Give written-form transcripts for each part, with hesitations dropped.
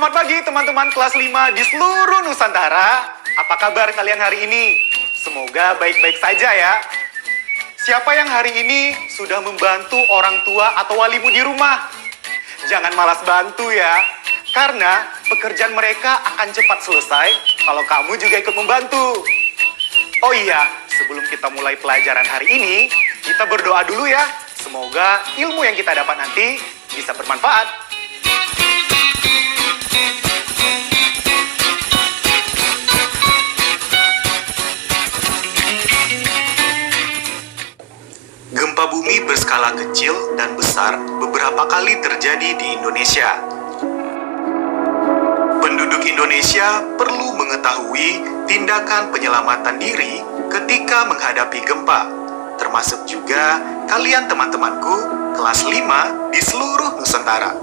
Selamat pagi teman-teman kelas 5 di seluruh Nusantara. Apa kabar kalian hari ini? Semoga baik-baik saja ya. Siapa yang hari ini sudah membantu orang tua atau walimu di rumah? Jangan malas bantu ya. Karena pekerjaan mereka akan cepat selesai kalau kamu juga ikut membantu. Oh iya, sebelum kita mulai pelajaran hari ini, kita berdoa dulu ya. Semoga ilmu yang kita dapat nanti bisa bermanfaat. Gempa bumi berskala kecil dan besar beberapa kali terjadi di Indonesia. Penduduk Indonesia perlu mengetahui tindakan penyelamatan diri ketika menghadapi gempa, termasuk juga kalian teman-temanku kelas 5 di seluruh Nusantara.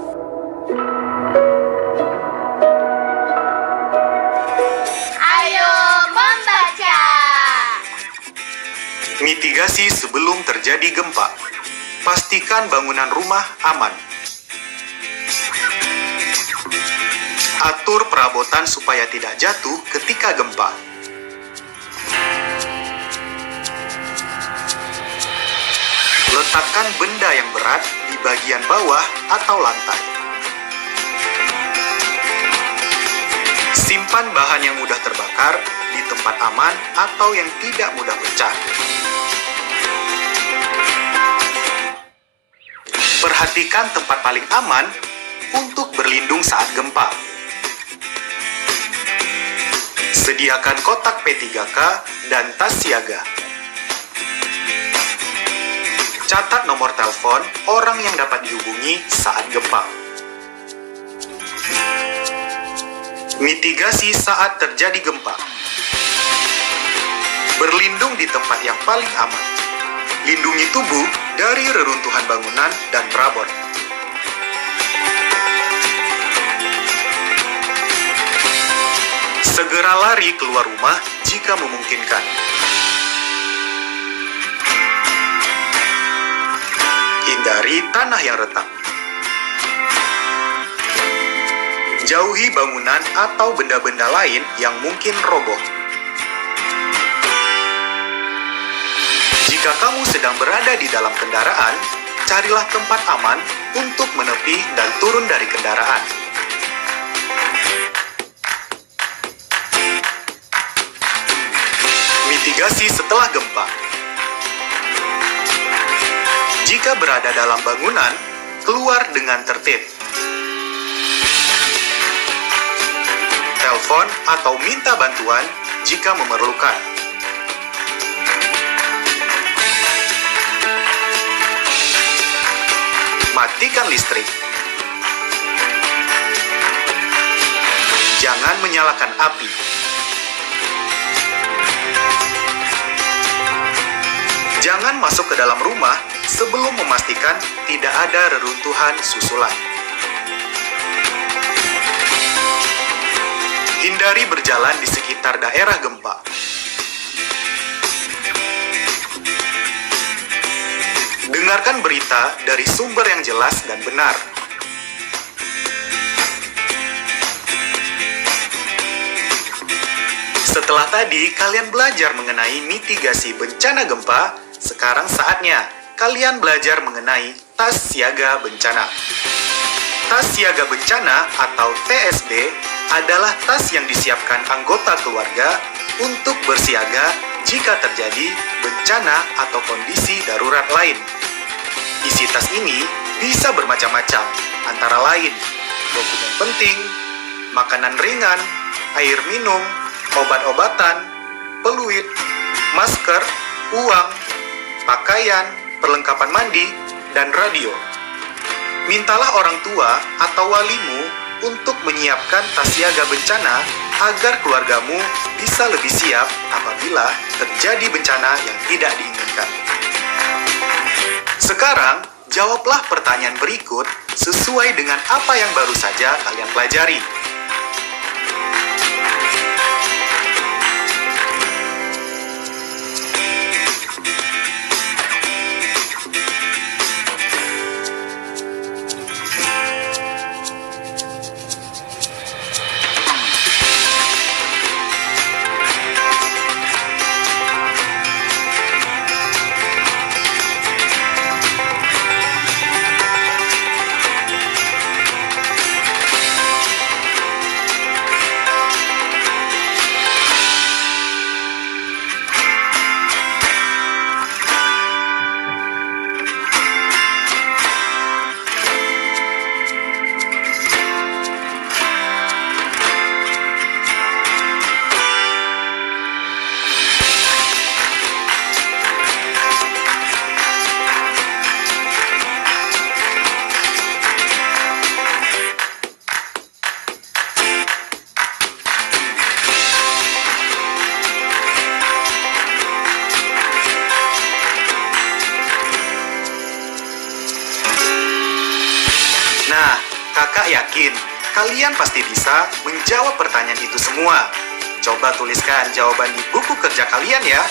Ayo membaca. Mitigasi sebelum terjadi gempa. Pastikan bangunan rumah aman. Atur perabotan supaya tidak jatuh ketika gempa. Letakkan benda yang berat di bagian bawah atau lantai. Simpan bahan yang mudah terbakar di tempat aman atau yang tidak mudah pecah. Perhatikan tempat paling aman untuk berlindung saat gempa. Sediakan kotak P3K dan tas siaga. Catat nomor telepon orang yang dapat dihubungi saat gempa. Mitigasi saat terjadi gempa. Berlindung di tempat yang paling aman. Lindungi tubuh dari reruntuhan bangunan dan perabot. Segera lari keluar rumah jika memungkinkan. Hindari tanah yang retak. Jauhi bangunan atau benda-benda lain yang mungkin roboh. Jika kamu sedang berada di dalam kendaraan, carilah tempat aman untuk menepi dan turun dari kendaraan. Mitigasi setelah gempa. Jika berada dalam bangunan, keluar dengan tertib. Telepon atau minta bantuan jika memerlukan. Matikan listrik. Jangan menyalakan api. Jangan masuk ke dalam rumah sebelum memastikan tidak ada reruntuhan susulan. Hindari berjalan di sekitar daerah gempa. Dengarkan berita dari sumber yang jelas dan benar. Setelah tadi kalian belajar mengenai mitigasi bencana gempa, sekarang saatnya kalian belajar mengenai tas siaga bencana. Tas siaga bencana atau TSB adalah tas yang disiapkan anggota keluarga untuk bersiaga jika terjadi bencana atau kondisi darurat lain. Isi tas ini bisa bermacam-macam, antara lain dokumen penting, makanan ringan, air minum, obat-obatan, peluit, masker, uang, pakaian, perlengkapan mandi, dan radio. Mintalah orang tua atau walimu untuk menyiapkan tas siaga bencana agar keluargamu bisa lebih siap apabila terjadi bencana yang tidak diinginkan. Sekarang, jawablah pertanyaan berikut sesuai dengan apa yang baru saja kalian pelajari. Kakak yakin kalian pasti bisa menjawab pertanyaan itu semua. Coba tuliskan jawaban di buku kerja kalian ya.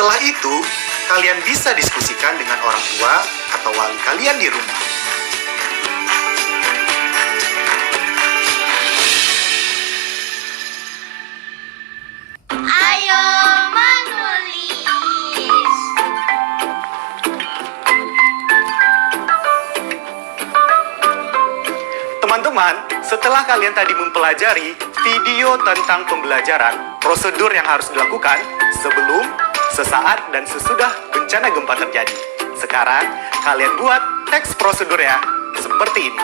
Setelah itu, kalian bisa diskusikan dengan orang tua atau wali kalian di rumah. Ayo menulis. Teman-teman, setelah kalian tadi mempelajari video tentang pembelajaran, prosedur yang harus dilakukan sebelum, sesaat, dan sesudah bencana gempa terjadi. Sekarang, kalian buat teks prosedurnya seperti ini.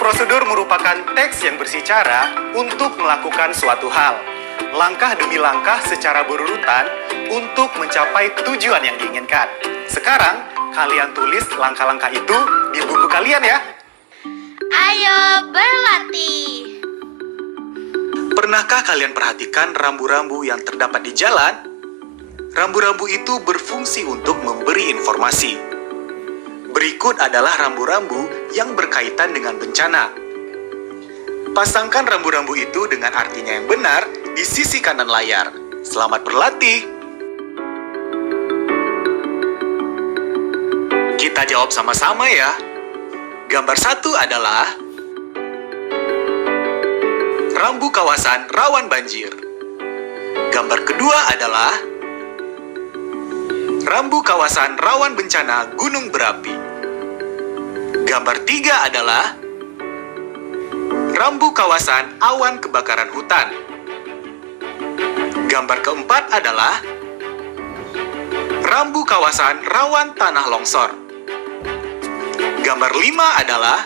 Prosedur merupakan teks yang berbicara untuk melakukan suatu hal, langkah demi langkah secara berurutan untuk mencapai tujuan yang diinginkan. Sekarang, kalian tulis langkah-langkah itu di buku kalian ya. Ayo berlatih. Pernahkah kalian perhatikan rambu-rambu yang terdapat di jalan? Rambu-rambu itu berfungsi untuk memberi informasi. Berikut adalah rambu-rambu yang berkaitan dengan bencana. Pasangkan rambu-rambu itu dengan artinya yang benar di sisi kanan layar. Selamat berlatih! Kita jawab sama-sama ya. Gambar 1 adalah rambu kawasan rawan banjir. Gambar kedua adalah rambu kawasan rawan bencana gunung berapi. Gambar 3 adalah rambu kawasan awan kebakaran hutan. Gambar keempat adalah rambu kawasan rawan tanah longsor. Gambar 5 adalah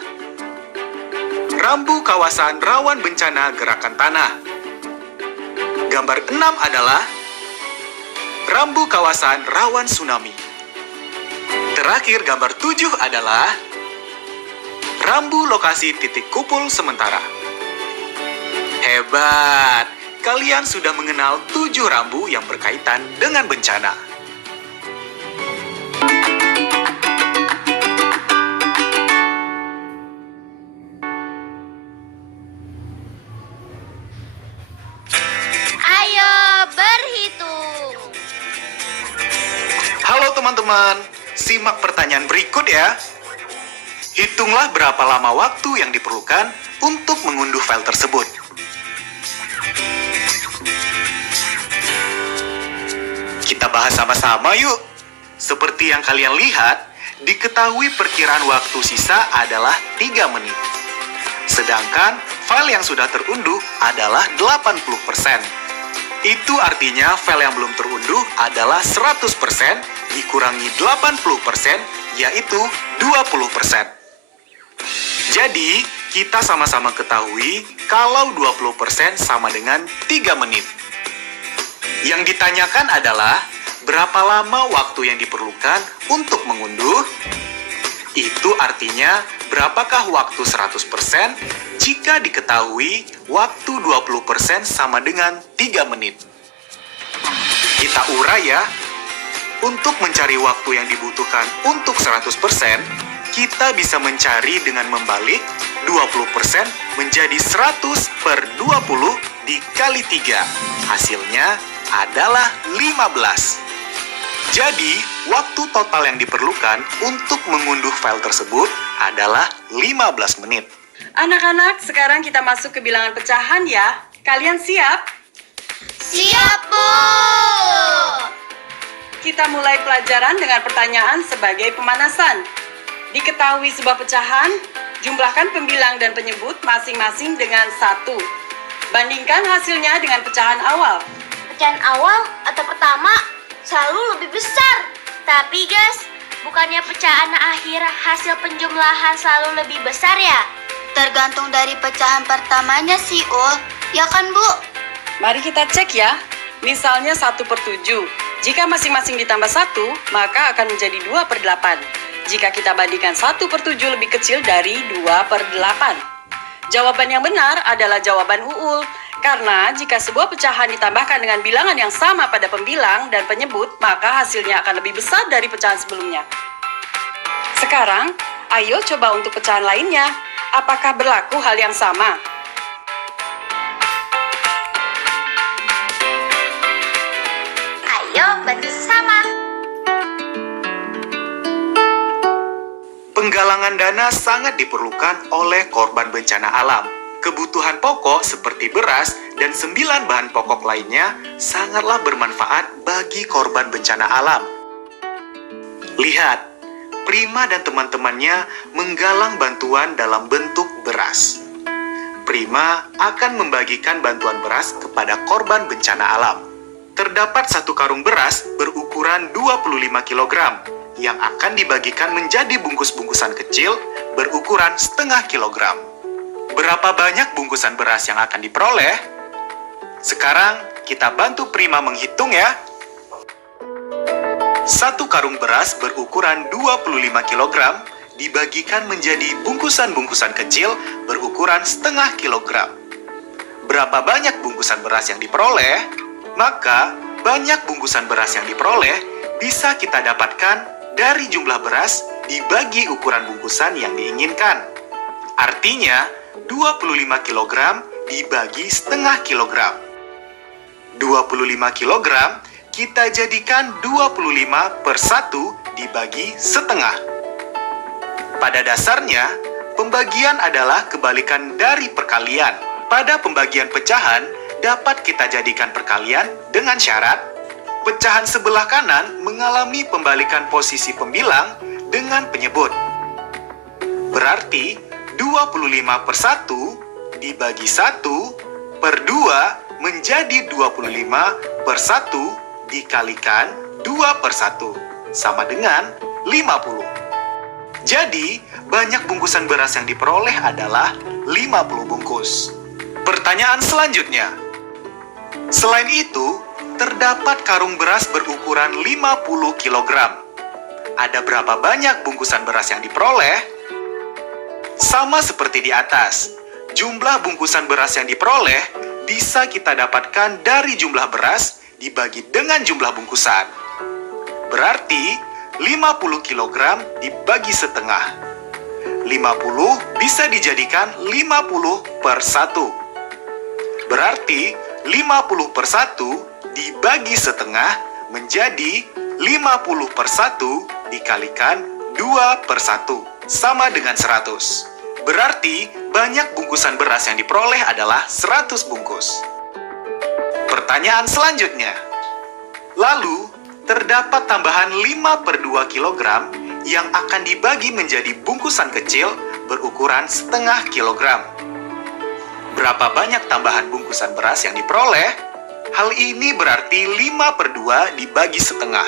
rambu kawasan rawan bencana gerakan tanah. Gambar 6 adalah rambu kawasan rawan tsunami. Terakhir, gambar 7 adalah rambu lokasi titik kumpul sementara. Hebat! Kalian sudah mengenal 7 rambu yang berkaitan dengan bencana. Ayo berhitung. Halo teman-teman, simak pertanyaan berikut ya. Hitunglah berapa lama waktu yang diperlukan untuk mengunduh file tersebut. Kita bahas sama-sama yuk. Seperti yang kalian lihat, diketahui perkiraan waktu sisa adalah 3 menit. Sedangkan file yang sudah terunduh adalah 80%. Itu artinya file yang belum terunduh adalah 100% dikurangi 80%, yaitu 20%. Jadi, kita sama-sama ketahui kalau 20% sama dengan 3 menit. Yang ditanyakan adalah, berapa lama waktu yang diperlukan untuk mengunduh? Itu artinya, berapakah waktu 100% jika diketahui waktu 20% sama dengan 3 menit? Kita urai ya. Untuk mencari waktu yang dibutuhkan untuk 100%, kita bisa mencari dengan membalik 20% menjadi 100 per 20 dikali 3. Hasilnya adalah 15. Jadi, waktu total yang diperlukan untuk mengunduh file tersebut adalah 15 menit. Anak-anak, sekarang kita masuk ke bilangan pecahan ya. Kalian siap? Siap, Bu! Kita mulai pelajaran dengan pertanyaan sebagai pemanasan. Diketahui sebuah pecahan, jumlahkan pembilang dan penyebut masing-masing dengan 1. Bandingkan hasilnya dengan pecahan awal. Pecahan awal atau pertama selalu lebih besar. Tapi guys, bukannya pecahan akhir hasil penjumlahan selalu lebih besar ya? Tergantung dari pecahan pertamanya sih, Ul. Ya kan, Bu? Mari kita cek ya. Misalnya 1/7. Jika masing-masing ditambah 1, maka akan menjadi 2/8. Jika kita bandingkan 1/7 lebih kecil dari 2/8. Jawaban yang benar adalah jawaban Uul. Karena jika sebuah pecahan ditambahkan dengan bilangan yang sama pada pembilang dan penyebut, maka hasilnya akan lebih besar dari pecahan sebelumnya. Sekarang, ayo coba untuk pecahan lainnya. Apakah berlaku hal yang sama? Ayo bantu sama. Penggalangan dana sangat diperlukan oleh korban bencana alam. Kebutuhan pokok seperti beras dan 9 bahan pokok lainnya sangatlah bermanfaat bagi korban bencana alam. Lihat, Prima dan teman-temannya menggalang bantuan dalam bentuk beras. Prima akan membagikan bantuan beras kepada korban bencana alam. Terdapat 1 karung beras berukuran 25 kg yang akan dibagikan menjadi bungkus-bungkusan kecil berukuran setengah kilogram. Berapa banyak bungkusan beras yang akan diperoleh? Sekarang kita bantu Prima menghitung ya. 1 karung beras berukuran 25 kg dibagikan menjadi bungkusan-bungkusan kecil berukuran setengah kilogram. Berapa banyak bungkusan beras yang diperoleh? Maka banyak bungkusan beras yang diperoleh bisa kita dapatkan dari jumlah beras dibagi ukuran bungkusan yang diinginkan. Artinya, 25 kg dibagi setengah kilogram. 25 kg kita jadikan 25/1 dibagi setengah. Pada dasarnya, pembagian adalah kebalikan dari perkalian. Pada pembagian pecahan, dapat kita jadikan perkalian dengan syarat pecahan sebelah kanan mengalami pembalikan posisi pembilang dengan penyebut. Berarti, 25/1 dibagi 1/2 menjadi 25/1 dikalikan 2/1 sama dengan 50. Jadi, banyak bungkusan beras yang diperoleh adalah 50 bungkus. Pertanyaan selanjutnya. Selain itu, terdapat karung beras berukuran 50 kg. Ada berapa banyak bungkusan beras yang diperoleh? Sama seperti di atas, jumlah bungkusan beras yang diperoleh bisa kita dapatkan dari jumlah beras dibagi dengan jumlah bungkusan. Berarti, 50 kg dibagi setengah. 50 bisa dijadikan 50/1. Berarti, 50/1 dibagi setengah menjadi 50/1 dikalikan 2/1 sama dengan 100. Berarti, banyak bungkusan beras yang diperoleh adalah 100 bungkus. Pertanyaan selanjutnya. Lalu, terdapat tambahan 5/2 kg yang akan dibagi menjadi bungkusan kecil berukuran setengah kilogram. Berapa banyak tambahan bungkusan beras yang diperoleh? Hal ini berarti 5/2 dibagi setengah.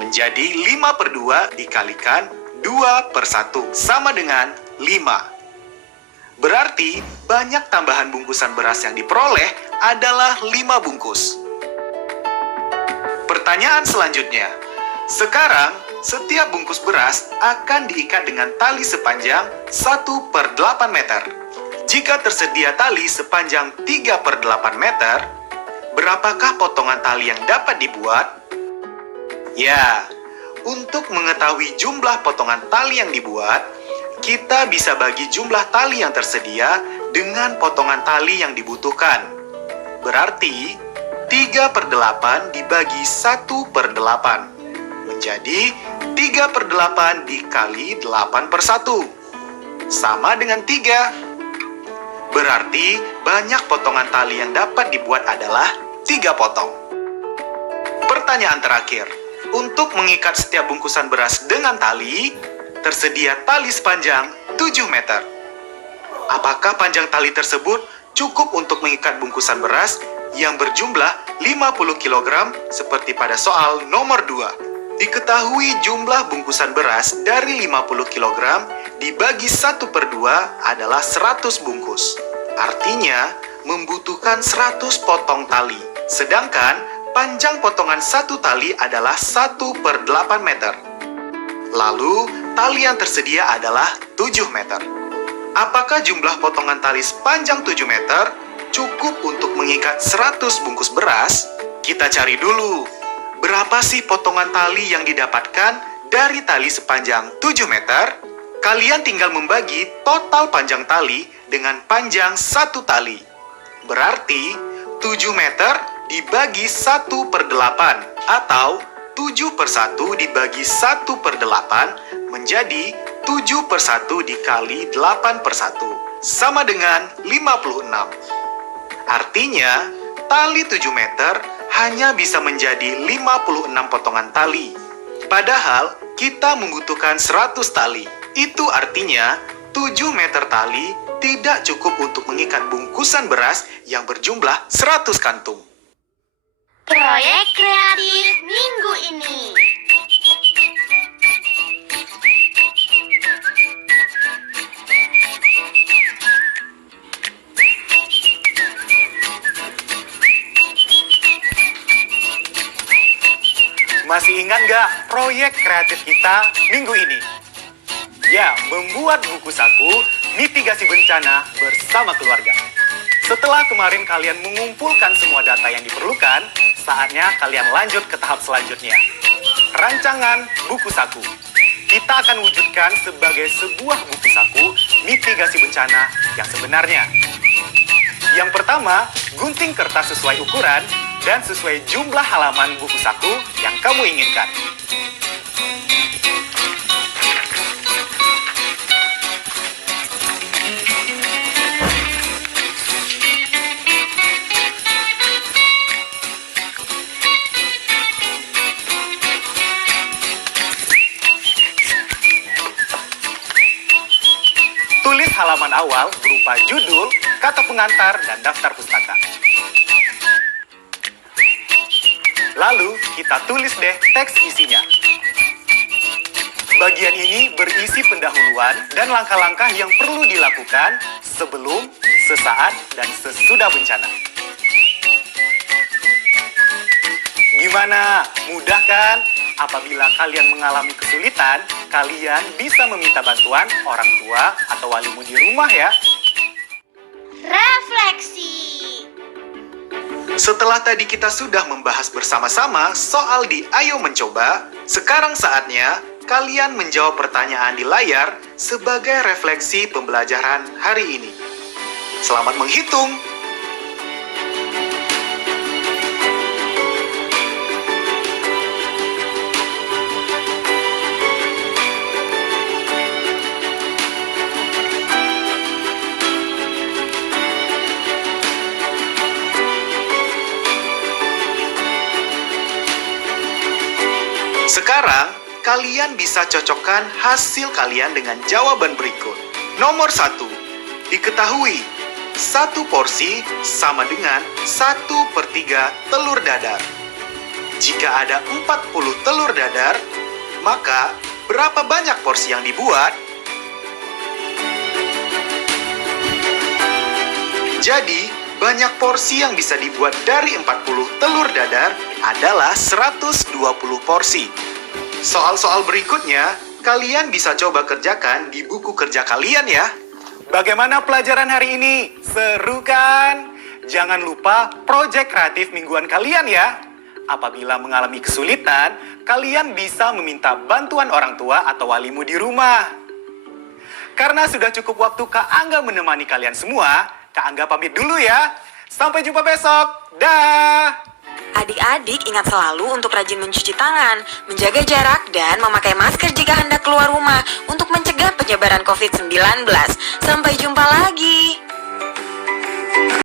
Menjadi 5/2 dikalikan 2/1 sama dengan 5. Berarti banyak tambahan bungkusan beras yang diperoleh adalah 5 bungkus. Pertanyaan selanjutnya. Sekarang, setiap bungkus beras akan diikat dengan tali sepanjang 1/8 meter. Jika tersedia tali sepanjang 3/8 meter, berapakah potongan tali yang dapat dibuat? Ya, untuk mengetahui jumlah potongan tali yang dibuat, kita bisa bagi jumlah tali yang tersedia dengan potongan tali yang dibutuhkan. Berarti, 3/8 dibagi 1/8 menjadi 3/8 dikali 8/1 sama dengan 3. Berarti banyak potongan tali yang dapat dibuat adalah 3 potong. Pertanyaan terakhir. Untuk mengikat setiap bungkusan beras dengan tali, tersedia tali sepanjang 7 meter. Apakah panjang tali tersebut cukup untuk mengikat bungkusan beras yang berjumlah 50 kg seperti pada soal nomor 2? Diketahui jumlah bungkusan beras dari 50 kg dibagi 1/2 adalah 100 bungkus. Artinya, membutuhkan 100 potong tali. Sedangkan, panjang potongan satu tali adalah 1/8 meter. Lalu, tali yang tersedia adalah 7 meter. Apakah jumlah potongan tali sepanjang 7 meter cukup untuk mengikat 100 bungkus beras? Kita cari dulu. Berapa sih potongan tali yang didapatkan dari tali sepanjang 7 meter? Kalian tinggal membagi total panjang tali dengan panjang satu tali. Berarti 7 meter dibagi 1/8 atau 7/1 dibagi 1/8 menjadi 7/1 dikali 8/1 sama dengan 56. Artinya, tali 7 meter hanya bisa menjadi 56 potongan tali. Padahal, kita membutuhkan 100 tali. Itu artinya, 7 meter tali tidak cukup untuk mengikat bungkusan beras yang berjumlah 100 kantung. Proyek kreatif minggu ini. Masih ingat nggak proyek kreatif kita minggu ini? Ya, membuat buku saku mitigasi bencana bersama keluarga. Setelah kemarin kalian mengumpulkan semua data yang diperlukan, saatnya kalian lanjut ke tahap selanjutnya. Rancangan buku saku. Kita akan wujudkan sebagai sebuah buku saku mitigasi bencana yang sebenarnya. Yang pertama, gunting kertas sesuai ukuran dan sesuai jumlah halaman buku saku yang kamu inginkan. Tulis halaman awal berupa judul, kata pengantar, dan daftar pustaka. Lalu, kita tulis deh teks isinya. Bagian ini berisi pendahuluan dan langkah-langkah yang perlu dilakukan sebelum, sesaat, dan sesudah bencana. Gimana? Mudah kan? Apabila kalian mengalami kesulitan, kalian bisa meminta bantuan orang tua atau walimu di rumah ya. Refleksi. Setelah tadi kita sudah membahas bersama-sama soal di Ayo Mencoba, sekarang saatnya kalian menjawab pertanyaan di layar sebagai refleksi pembelajaran hari ini. Selamat menghitung! Sekarang, kalian bisa cocokkan hasil kalian dengan jawaban berikut. Nomor 1, diketahui 1 porsi sama dengan 1/3 telur dadar. Jika ada 40 telur dadar, maka berapa banyak porsi yang dibuat? Jadi, banyak porsi yang bisa dibuat dari 40 telur dadar adalah 120 porsi. Soal-soal berikutnya, kalian bisa coba kerjakan di buku kerja kalian ya. Bagaimana pelajaran hari ini? Seru kan? Jangan lupa proyek kreatif mingguan kalian ya. Apabila mengalami kesulitan, kalian bisa meminta bantuan orang tua atau walimu di rumah. Karena sudah cukup waktu Kak Angga menemani kalian semua, Kak Angga pamit dulu ya. Sampai jumpa besok. Dah. Adik-adik ingat selalu untuk rajin mencuci tangan, menjaga jarak, dan memakai masker jika hendak keluar rumah untuk mencegah penyebaran COVID-19. Sampai jumpa lagi.